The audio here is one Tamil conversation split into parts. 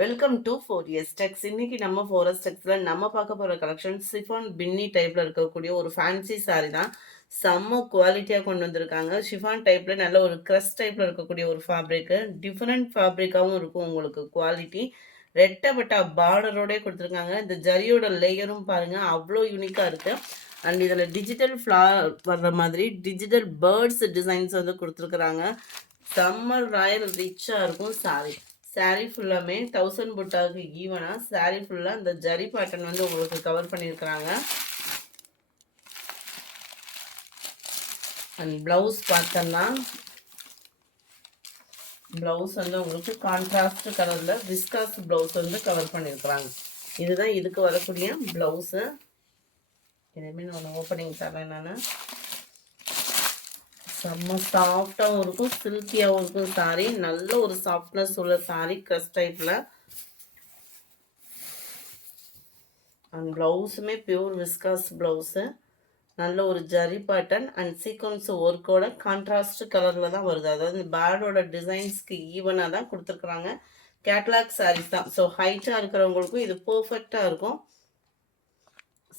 Welcome to 4S Tex. இன்னைக்கு நம்ம 4S Texல நம்ம பார்க்க போற கலெக்ஷன் சிஃபான் பின்னி டைப்ல இருக்கக்கூடிய ஒரு ஃபேன்சி சாரி தான். செம்ம குவாலிட்டியா கொண்டு வந்திருக்காங்க. ஷிஃபான் டைப்ல நல்ல ஒரு கிரஸ் டைப்ல இருக்கக்கூடிய ஒரு ஃபேப்ரிக். டிஃபரெண்ட் ஃபேப்ரிக்காவும் இருக்கும் உங்களுக்கு குவாலிட்டி. ரெட்டப்பட்டா பார்டரோட கொடுத்துருக்காங்க. இந்த ஜரியோட லேயரும் பாருங்க அவ்வளோ யூனிக்கா இருக்கு. அண்ட் இதில் டிஜிட்டல் ஃப்ளவர் வர்ற மாதிரி டிஜிட்டல் பேர்ட்ஸ் டிசைன்ஸ் வந்து கொடுத்துருக்குறாங்க. செம்ம ராயல் ரிச்சாக இருக்கும் சாரி. சாரீ ஃபுல்லாமே 1000 புட்டாவுக்கு ஈவனா சாரீ ஃபுல்லா இந்த ஜரி பேட்டர்ன் வந்து உங்களுக்கு கவர் பண்ணியிருக்கிறாங்க. அண்ட் பிளவுஸ் பார்த்தோம்னா பிளவுஸ் வந்து உங்களுக்கு கான்ட்ராஸ்ட் கலர்ல விஸ்காஸ் பிளவுஸ் வந்து கவர் பண்ணியிருக்கிறாங்க. இதுதான் இதுக்கு வரக்கூடிய பிளவுஸு. இனிமேல் ஒன்று ஓப்பனிங் தரேன் நான். செம்ம சாஃப்டாகவும் இருக்கும், சில்கியாகவும் இருக்கும் சாரி. நல்ல ஒரு சாஃப்ட்னஸ் உள்ள சாரி, கிரஸ் டைப்பில். அண்ட் ப்ளவுஸுமே பியூர் விஸ்காஸ் ப்ளவுஸு. நல்ல ஒரு ஜரி பேட்டர்ன் அண்ட் சீக்வன்ஸ் ஒர்க்கோட கான்ட்ராஸ்ட் கலரில் தான் வருது. அதாவது பேர்டோட டிசைன்ஸ்க்கு ஈவனாக தான் கொடுத்துருக்குறாங்க. கேட்லாக் சாரீஸ் தான். ஸோ ஹைட்டாக இருக்கிறவங்களுக்கும் இது பர்ஃபெக்டாக இருக்கும்.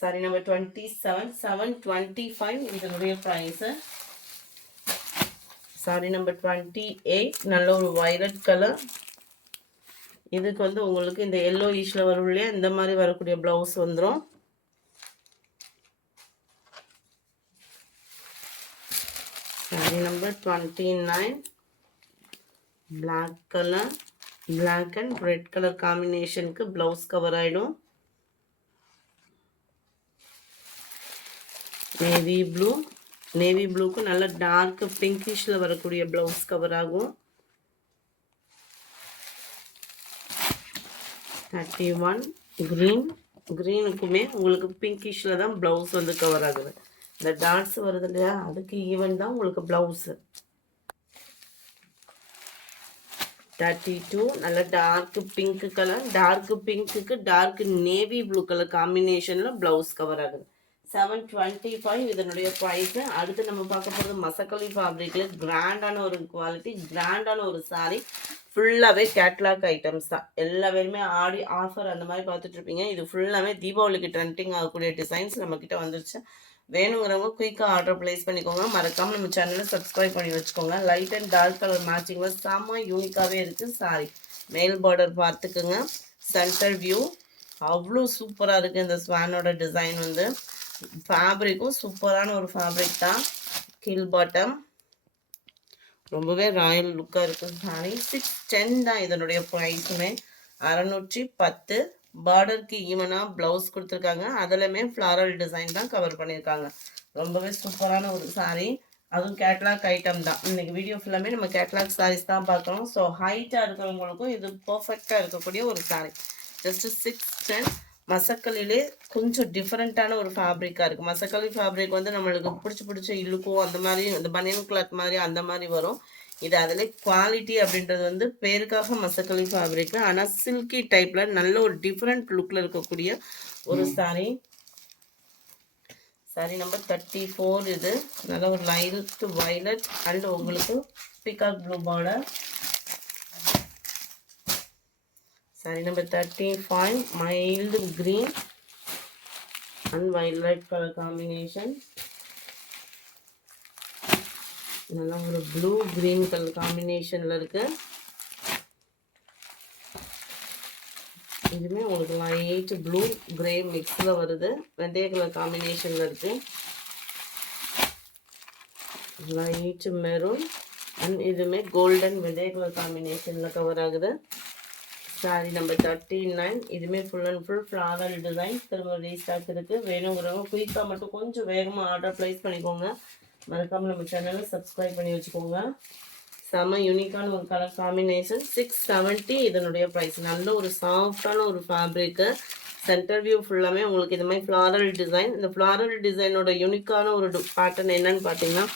சாரி நம்பர் 27, 725 இதனுடைய ப்ரைஸு. சாரி நம்பர் 28 நல்ல ஒரு வயலட் கலர். இதுக்கு வந்து உங்களுக்கு இந்த எல்லோ ஈஷ்ல வரும் இல்லையா, இந்த மாதிரி வரக்கூடிய பிளவுஸ் வந்துடும். Sari number 29 black colour. Black and red colour காம்பினேஷனுக்கு பிளவுஸ் கவர் ஆயிடும். Navy blue. நேவி ப்ளூக்கு நல்ல டார்க் பிங்கிஷில் வரக்கூடிய ப்ளவுஸ் கவர் ஆகும். 31 க்ரீன். க்ரீனுக்குமே உங்களுக்கு பிங்கிஷில் தான் ப்ளவுஸ் வந்து கவர் ஆகுது. இந்த டாட்ஸ் வருது இல்லையா, அதுக்கு ஈவன் தான் உங்களுக்கு ப்ளவுஸு. 32 நல்ல டார்க் பிங்க் கலர். டார்க் பிங்க்குக்கு டார்க் நேவி ப்ளூ கலர் காம்பினேஷனில் ப்ளவுஸ் கவர் ஆகுது. 725 இதனுடைய ப்ரைஸு. அடுத்து நம்ம பார்க்க போகிறது மசக்கலி ஃபேப்ரிக்கில் கிராண்டான ஒரு குவாலிட்டி, கிராண்டான ஒரு சாரீ. ஃபுல்லாகவே கேட்லாக் ஐட்டம்ஸ் தான். எல்லா பேருமே ஆடி ஆஃபர் அந்த மாதிரி பார்த்துட்ருப்பீங்க. இது ஃபுல்லாகவே தீபாவளிக்கு ட்ரெண்டிங் ஆகக்கூடிய டிசைன்ஸ் நம்மக்கிட்ட வந்துருச்சு. வேணுங்கிறவங்க குயிக்காக ஆர்டர் ப்ளேஸ் பண்ணிக்கோங்க. மறக்காமல் நம்ம சேனலை சப்ஸ்கிரைப் பண்ணி வச்சுக்கோங்க. லைட் அண்ட் டார்க் கலர் மேட்சிங்கில் செம்ம யூனிக்காகவே இருக்குது சாரி. மேல் பார்டர் பார்த்துக்குங்க. சென்டர் வியூ அவ்வளோ சூப்பராக இருக்குது. இந்த ஸ்வானோட டிசைன் வந்து ஃபேப்ரிக்கும் சூப்பரான ஒரு ஃபேப்ரிக் தான். கீழ் பாட்டம் ரொம்பவே ராயல் லுக்காக இருக்குது சாரி. 610 தான் இதனுடைய ப்ரைஸுமே. 610. பார்டருக்கு ஈவனாக ப்ளவுஸ் கொடுத்துருக்காங்க. அதிலுமே ஃப்ளாரல் டிசைன் தான் கவர் பண்ணியிருக்காங்க. ரொம்பவே சூப்பரான ஒரு சாரி. அதுவும் கேட்லாக் ஐட்டம் தான். இன்றைக்கி வீடியோ ஃபுல்லாமே நம்ம கேட்லாக் சாரீஸ் தான் பார்க்குறோம். ஸோ ஹைட்டாக இருக்கிறவங்களுக்கும் இது பர்ஃபெக்டாக இருக்கக்கூடிய ஒரு சாரி. ஜஸ்ட்டு 610. மசக்கலிலே கொஞ்சம் டிஃப்ரெண்ட்டான ஒரு ஃபேப்ரிக்காக இருக்குது. மசக்கலி ஃபேப்ரிக் வந்து நம்மளுக்கு பிடிச்ச இழுக்கும், அந்த மாதிரி அந்த பனியன் கிளாத் மாதிரி அந்த மாதிரி வரும். இது அதில் குவாலிட்டி அப்படின்றது வந்து பேருக்காக மசக்கலி ஃபேப்ரிக்கு. ஆனால் சில்கி டைப்பில் நல்ல ஒரு டிஃப்ரெண்ட் லுக்கில் இருக்கக்கூடிய ஒரு சாரி. சாரி நம்பர் 34 இது. நல்ல ஒரு லைட் வயலட் அண்ட் உங்களுக்கு peacock blue border. Sorry number 35 mild green and violet colour combination. நல்லா ஒரு ப்ளூ கிரீன் கலர் காம்பினேஷனில் இருக்கு. இதுவுமே உங்களுக்கு லைட் ப்ளூ கிரே மிக்ஸில் வருது. வெந்தய கலர் காம்பினேஷனில் இருக்கு. லைட் மெரூன் அண்ட் இதுவுமே கோல்டன் வெந்தய கலர் காம்பினேஷனில் கவர் ஆகுது. சாரி நம்பர் 39 இதுவுமே full and full floral design. திரும்ப ரீஸ்டாக் இருக்குது. வேணுங்கிறவங்க குயிக்காக மட்டும் கொஞ்சம் வேகமாக ஆர்டர் ப்ளேஸ் பண்ணிக்கோங்க. மறக்காமல் நம்ம சேனலை சப்ஸ்கிரைப் பண்ணி வச்சுக்கோங்க. செம்ம யூனிக்கான ஒரு கலர் காம்பினேஷன். 670 இதனுடைய ப்ரைஸ். நல்ல ஒரு சாஃப்டான ஒரு ஃபேப்ரிக்கு. சென்டர் வியூ ஃபுல்லாமே உங்களுக்கு இது மாதிரி ஃப்ளாரல் டிசைன். இந்த ஃப்ளாரல் டிசைனோட யூனிக்கான ஒரு பேட்டர்ன் என்னன்னு பார்த்தீங்கன்னா,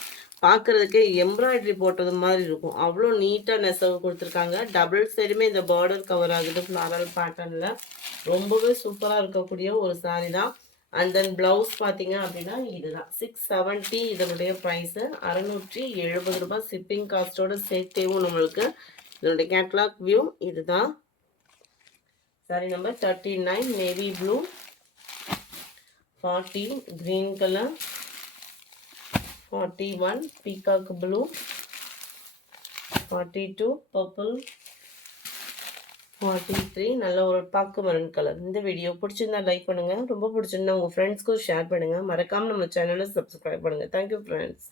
பார்க்குறதுக்கே எம்ப்ராய்டரி போட்டது மாதிரி இருக்கும். அவ்வளோ நீட்டாக நெசவு கொடுத்துருக்காங்க. டபுள் சைடுமே இந்த பார்டர் கவர் ஆகுது ஃப்ளாரல் பேட்டர்னில். ரொம்பவே சூப்பராக இருக்கக்கூடிய ஒரு சாரி தான். அண்ட் தென் ப்ளவுஸ் பார்த்தீங்க அப்படின்னா இதுதான் 670 இதனுடைய ப்ரைஸு. 670 ரூபாய் ஷிப்பிங் காஸ்ட்டோட சேர்த்தேவும் நம்மளுக்கு. இதனுடைய கேட்லாக் வியூ இதுதான். Sorry number 39 navy blue, 40 green color, 41 peacock blue, 42 purple, 43 நல்ல ஒரு பாக்கு மரன் கலர். இந்த வீடியோ பிடிச்சிருந்தா லைக் பண்ணுங்க, ரொம்ப பிடிச்சிருந்தா உங்க ஃப்ரெண்ட்ஸ்க்கும் ஷேர் பண்ணுங்க, மறக்காம நம்ம சேனலை சப்ஸ்கிரைப் பண்ணுங்க. Thank you friends.